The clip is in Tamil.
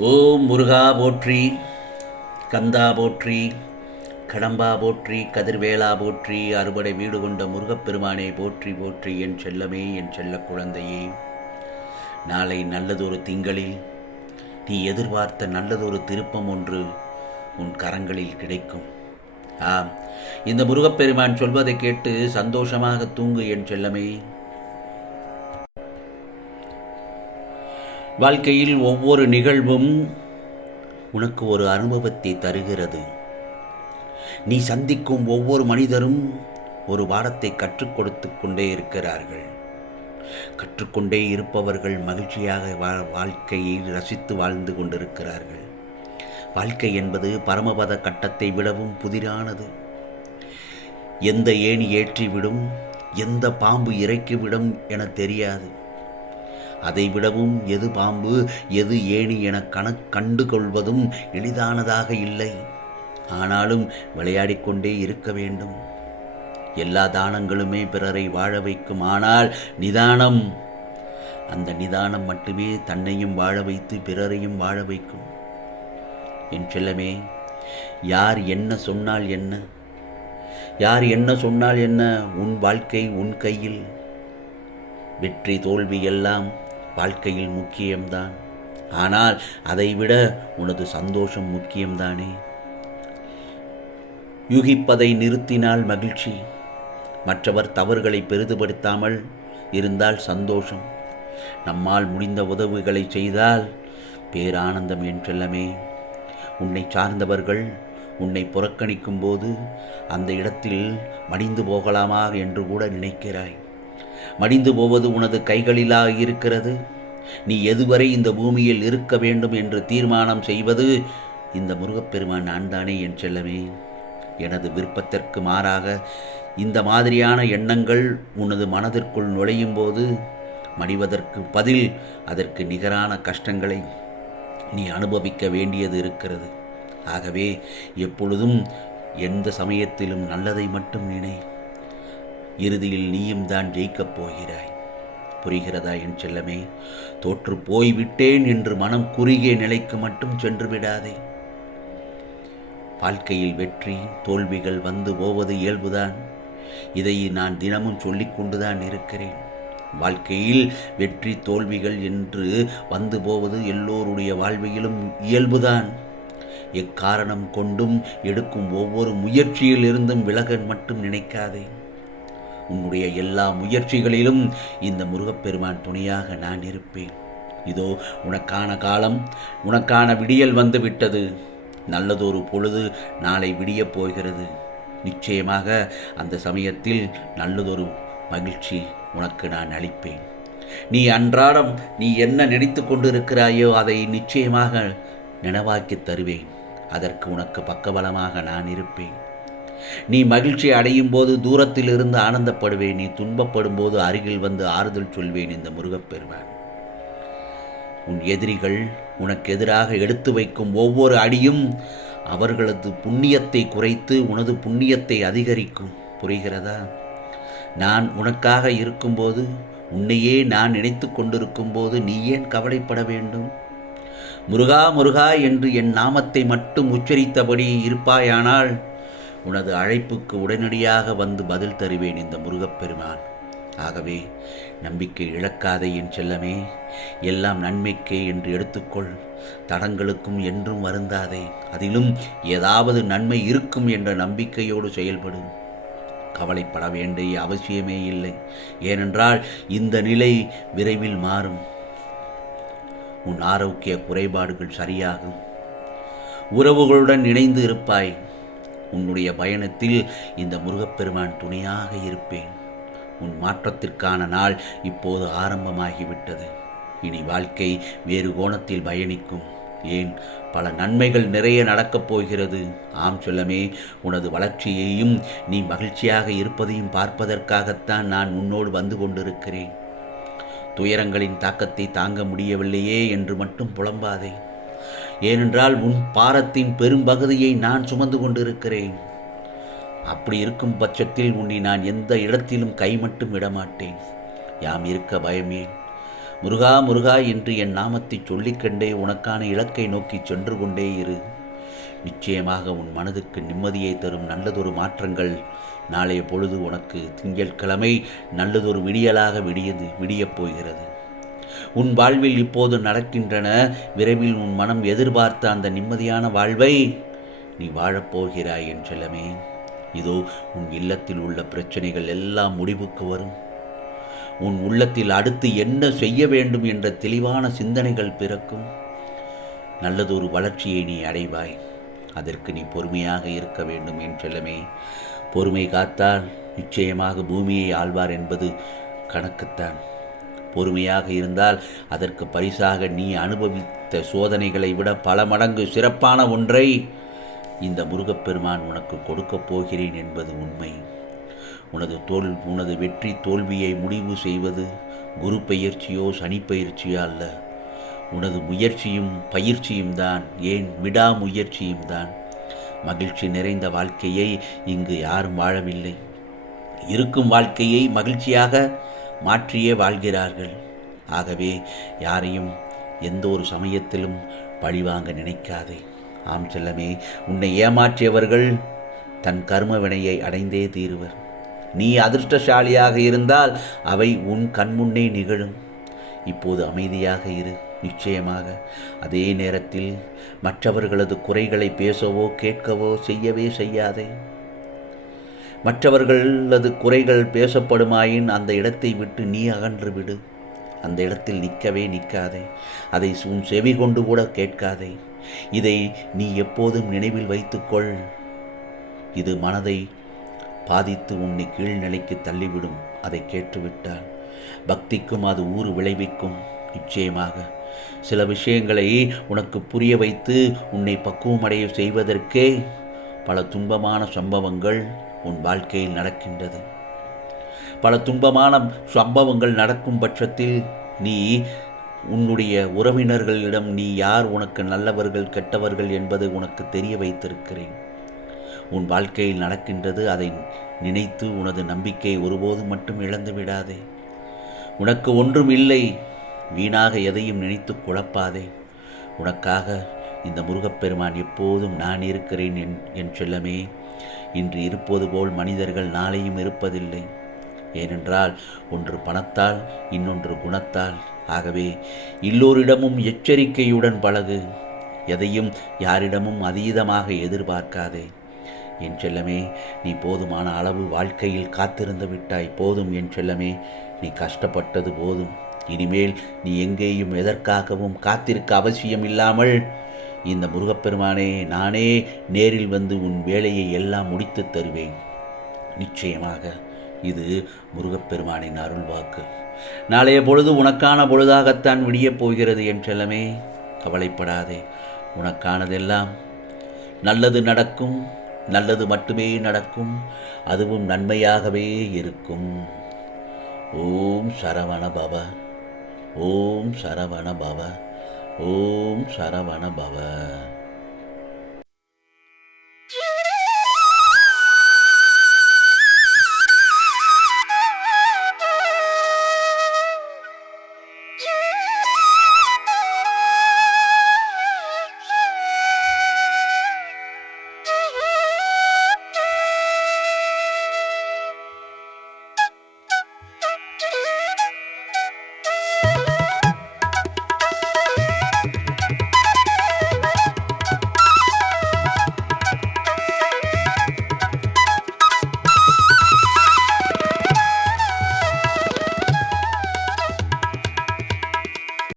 ஓம் முருகா போற்றி, கந்தா போற்றி, கடம்பா போற்றி, கதிர்வேலா போற்றி, அறுபடை வீடு கொண்ட முருகப்பெருமானே போற்றி போற்றி. என் செல்லமே, என் செல்ல குழந்தையே, நாளை நல்லதொரு திங்களில் நீ எதிர்பார்த்த நல்லதொரு திருப்பம் ஒன்று உன் கரங்களில் கிடைக்கும். ஆம், இந்த முருகப்பெருமான் சொல்வதை கேட்டு சந்தோஷமாக தூங்கு என் செல்லமே. வாழ்க்கையில் ஒவ்வொரு நிகழ்வும் உனக்கு ஒரு அனுபவத்தை தருகிறது. நீ சந்திக்கும் ஒவ்வொரு மனிதரும் ஒரு பாடத்தை கற்றுக் கொடுத்து கொண்டே இருக்கிறார்கள். கற்றுக்கொண்டே இருப்பவர்கள் மகிழ்ச்சியாக வாழ்க்கையை ரசித்து வாழ்ந்து கொண்டிருக்கிறார்கள். வாழ்க்கை என்பது பரமபத கட்டத்தை விடவும் புதிரானது. எந்த ஏணி ஏற்றிவிடும், எந்த பாம்பு இறக்கிவிடும் என தெரியாது. அதைவிடவும் எது பாம்பு எது ஏணி என கண்டு கொள்வதும் எளிதானதாக இல்லை. ஆனாலும் விளையாடிக்கொண்டே இருக்க வேண்டும். எல்லா தானங்களுமே பிறரை வாழ வைக்கும். ஆனால் நிதானம், அந்த நிதானம் மட்டுமே தன்னையும் வாழ வைத்து பிறரையும் வாழ வைக்கும். என் செல்லமே, யார் என்ன சொன்னால் என்ன, யார் என்ன சொன்னால் என்ன, உன் வாழ்க்கை உன் கையில். வெற்றி தோல்வி எல்லாம் வாழ்க்கையில் முக்கியம்தான். ஆனால் அதைவிட உனது சந்தோஷம் முக்கியம்தானே. யூகிப்பதை நிறுத்தினால் மகிழ்ச்சி. மற்றவர் தவறுகளை பெரிதுபடுத்தாமல் இருந்தால் சந்தோஷம். நம்மால் முடிந்த உதவிகளை செய்தால் பேரானந்தம் என் செல்லமே. உன்னை சார்ந்தவர்கள் உன்னை புறக்கணிக்கும் போது அந்த இடத்தில் மடிந்து போகலாமா என்று கூட நினைக்கிறாய். மடிந்து போவது உனது கைகளிலா இருக்கிறது. நீ எதுவரை இந்த பூமியில் இருக்க வேண்டும் என்று தீர்மானம் செய்வது இந்த முருகப்பெருமான் நான் தானே என் செல்லமே. எனது விருப்பத்திற்கு மாறாக இந்த மாதிரியான எண்ணங்கள் உனது மனதிற்குள் நுழையும் போது மடிவதற்கு பதில் அதற்கு நிகரான கஷ்டங்களை நீ அனுபவிக்க வேண்டியது இருக்கிறது. ஆகவே எப்பொழுதும் எந்த சமயத்திலும் நல்லதை மட்டும் நினை. இறுதியில் நீயும் தான் ஜெயிக்கப் போகிறாய். புரிகிறதா என் செல்லமே? தோற்று போய்விட்டேன் என்று மனம் குறுகிய நிலைக்கு மட்டும் சென்று விடாதே. வாழ்க்கையில் வெற்றி தோல்விகள் வந்து போவது இயல்புதான். இதை நான் தினமும் சொல்லிக் கொண்டுதான் இருக்கிறேன். வாழ்க்கையில் வெற்றி தோல்விகள் என்று வந்து போவது எல்லோருடைய வாழ்விலும் இயல்புதான். எக்காரணம் கொண்டும் எடுக்கும் ஒவ்வொரு முயற்சியில் இருந்தும் விலக மட்டும் நினைக்காதே. உன்னுடைய எல்லா முயற்சிகளிலும் இந்த முருகப்பெருமான் துணையாக நான் இருப்பேன். இதோ உனக்கான காலம், உனக்கான விடியல் வந்து விட்டது. நல்லதொரு பொழுது நாளை விடியப் போகிறது. நிச்சயமாக அந்த சமயத்தில் நல்லதொரு மகிழ்ச்சி உனக்கு நான் அளிப்பேன். நீ அன்றாடம் நீ என்ன நினைத்து கொண்டிருக்கிறாயோ அதை நிச்சயமாக நினைவாக்கி தருவேன். அதற்கு உனக்கு பக்கபலமாக நான் இருப்பேன். நீ மகிழ்ச்சி அடையும் போது தூரத்தில் இருந்து ஆனந்தப்படுவேன். நீ துன்பப்படும் போது அருகில் வந்து ஆறுதல் சொல்வேன் இந்த முருகப்பெருமான். உன் எதிரிகள் உனக்கு எதிராக எடுத்து வைக்கும் ஒவ்வொரு அடியும் அவர்களது புண்ணியத்தை குறைத்து உனது புண்ணியத்தை அதிகரிக்கும். புரிகிறதா? நான் உனக்காக இருக்கும்போது, உன்னையே நான் நினைத்து கொண்டிருக்கும் போது நீ ஏன் கவலைப்பட வேண்டும்? முருகா முருகா என்று என் நாமத்தை மட்டும் உச்சரித்தபடி இருப்பாயானால் உனது அழைப்புக்கு உடனடியாக வந்து பதில் தருவேன் இந்த முருகப்பெருமான். ஆகவே நம்பிக்கை இழக்காதே என் செல்லமே. எல்லாம் நன்மைக்கே என்று எடுத்துக்கொள். தடங்களுக்கும் என்றும் வருந்தாதே. அதிலும் ஏதாவது நன்மை இருக்கும் என்ற நம்பிக்கையோடு செயல்படும். கவலைப்பட வேண்டிய அவசியமே இல்லை. ஏனென்றால் இந்த நிலை விரைவில் மாறும். உன் ஆரோக்கிய குறைபாடுகள் சரியாகும். உறவுகளுடன் இணைந்து இருப்பாய். உன்னுடைய பயணத்தில் இந்த முருகப்பெருமான் துணையாக இருப்பேன். உன் மாற்றத்திற்கான நாள் இப்போது ஆரம்பமாகிவிட்டது. இனி வாழ்க்கை வேறு கோணத்தில் பயணிக்கும். ஏன், பல நன்மைகள் நிறைய நடக்கப் போகிறது. ஆம் செல்லமே, உனது வளர்ச்சியையும் நீ மகிழ்ச்சியாக இருப்பதையும் பார்ப்பதற்காகத்தான் நான் உன்னோடு வந்து கொண்டிருக்கிறேன். துயரங்களின் தாக்கத்தை தாங்க முடியவில்லையே என்று மட்டும் புலம்பாதே. ஏனென்றால் உன் பாரத்தின் பெரும்பகுதியை நான் சுமந்து கொண்டிருக்கிறேன். அப்படி இருக்கும் பட்சத்தில் உன்னை நான் எந்த இடத்திலும் கை மட்டும் விடமாட்டேன். யாம் இருக்க பயமே. முருகா முருகா என்று என் நாமத்தை சொல்லிக்கண்டே உனக்கான இலக்கை நோக்கி சென்று கொண்டே இரு. நிச்சயமாக உன் மனதுக்கு நிம்மதியை தரும் நல்லதொரு மாற்றங்கள் நாளைய பொழுது உனக்கு திங்கட்கிழமை நல்லதொரு விடியலாக விடியப் போகிறது. உன் வாழ்வில் இப்போது நடக்கின்றன. விரைவில் உன் மனம் எதிர்பார்த்த அந்த நிம்மதியான வாழ்வை நீ வாழப்போகிறாய் என் செல்லமே. இதோ உன் இல்லத்தில் உள்ள பிரச்சனைகள் எல்லாம் முடிவுக்கு வரும். உன் உள்ளத்தில் அடுத்து என்ன செய்ய வேண்டும் என்ற தெளிவான சிந்தனைகள் பிறக்கும். நல்லதொரு வளர்ச்சியை நீ அடைவாய். அதற்கு நீ பொறுமையாக இருக்க வேண்டும் என் செல்லமே. பொறுமை காத்தால் நிச்சயமாக பூமியை ஆள்வார் என்பது கணக்குத்தான். பொறுமையாக இருந்தால் அதற்கு பரிசாக நீ அனுபவித்த சோதனைகளை விட பல மடங்கு சிறப்பான ஒன்றை இந்த முருகப்பெருமான் உனக்கு கொடுக்கப் போகிறேன் என்பது உண்மை. உனது வெற்றி தோல்வியை முடிவு செய்வது குரு பெயர்ச்சியோ சனி பயிற்சியோ அல்ல, உனது முயற்சியும் பயிற்சியும் தான், ஏன் விடாமுயற்சியும் தான். மகிழ்ச்சி நிறைந்த வாழ்க்கையை இங்கு யாரும் வாழவில்லை. இருக்கும் வாழ்க்கையை மகிழ்ச்சியாக மாற்றியே வாழ்கிறார்கள். ஆகவே யாரையும் எந்த ஒரு சமயத்திலும் பழிவாங்க நினைக்காதே. ஆம் செல்லமே, உன்னை ஏமாற்றியவர்கள் தன் கர்ம வினையை அடைந்தே தீருவர். நீ அதிர்ஷ்டசாலியாக இருந்தால் அவை உன் கண்முன்னே நிகழும். இப்போது அமைதியாக இரு. நிச்சயமாக அதே நேரத்தில் மற்றவர்களது குறைகளை பேசவோ கேட்கவோ செய்யவே செய்யாதே. மற்றவர்களது குறைகள் பேசப்படுமாயின் அந்த இடத்தை விட்டு நீ அகன்று விடு. அந்த இடத்தில் நிற்காதே. அதை உன் செவி கொண்டு கூட கேட்காதே. இதை நீ எப்போதும் நினைவில் வைத்துக்கொள். இது மனதை பாதித்து உன்னை கீழ்நிலைக்கு தள்ளிவிடும். அதை கேட்டுவிட்டால் பக்திக்கும் அது ஊறு விளைவிக்கும். நிச்சயமாக சில விஷயங்களை உனக்கு புரிய வைத்து உன்னை பக்குவமடைய செய்வதற்கே பல துன்பமான சம்பவங்கள் உன் வாழ்க்கையில் நடக்கின்றது. பல துன்பமான சம்பவங்கள் நடக்கும் பட்சத்தில் நீ உன்னுடைய உறவினர்களிடம் நீ யார், உனக்கு நல்லவர்கள் கெட்டவர்கள் என்பதை உனக்கு தெரிய வைத்திருக்கிறேன். உன் வாழ்க்கையில் நடக்கின்றது. அதை நினைத்து உனது நம்பிக்கையை ஒருபோதும் மட்டும் இழந்து விடாதே. உனக்கு ஒன்றும் இல்லை, வீணாக எதையும் நினைத்து குழப்பாதே. உனக்காக இந்த முருகப்பெருமான் எப்போதும் நான் இருக்கிறேன் என் செல்லமே. இன்று இருப்பது போல் மனிதர்கள் நாளையும் இருப்பதில்லை. ஏனென்றால் ஒன்று பணத்தால், இன்னொன்று குணத்தால். ஆகவே எல்லோரிடமும் எச்சரிக்கையுடன் பழகு. எதையும் யாரிடமும் அதீதமாக எதிர்பார்க்காதே என் செல்லமே. நீ போதுமான அளவு வாழ்க்கையில் காத்திருந்து விட்டாய். போதும் என் செல்லமே, நீ கஷ்டப்பட்டது போதும். இனிமேல் நீ எங்கேயும் எதற்காகவும் காத்திருக்க அவசியம் இல்லாமல் இந்த முருகப்பெருமானே நானே நேரில் வந்து உன் வேலையை எல்லாம் முடித்து தருவேன். நிச்சயமாக இது முருகப்பெருமானின் அருள் வாக்கு. நாளைய பொழுது உனக்கான பொழுதாகத்தான் விடியப் போகிறது என் செல்லமே. கவலைப்படாதே. உனக்கானதெல்லாம் நல்லது நடக்கும். நல்லது மட்டுமே நடக்கும். அதுவும் நன்மையாகவே இருக்கும். ஓம் சரவண பவ. ஓம் சரவண பவ. ஓம் சரவண பவ.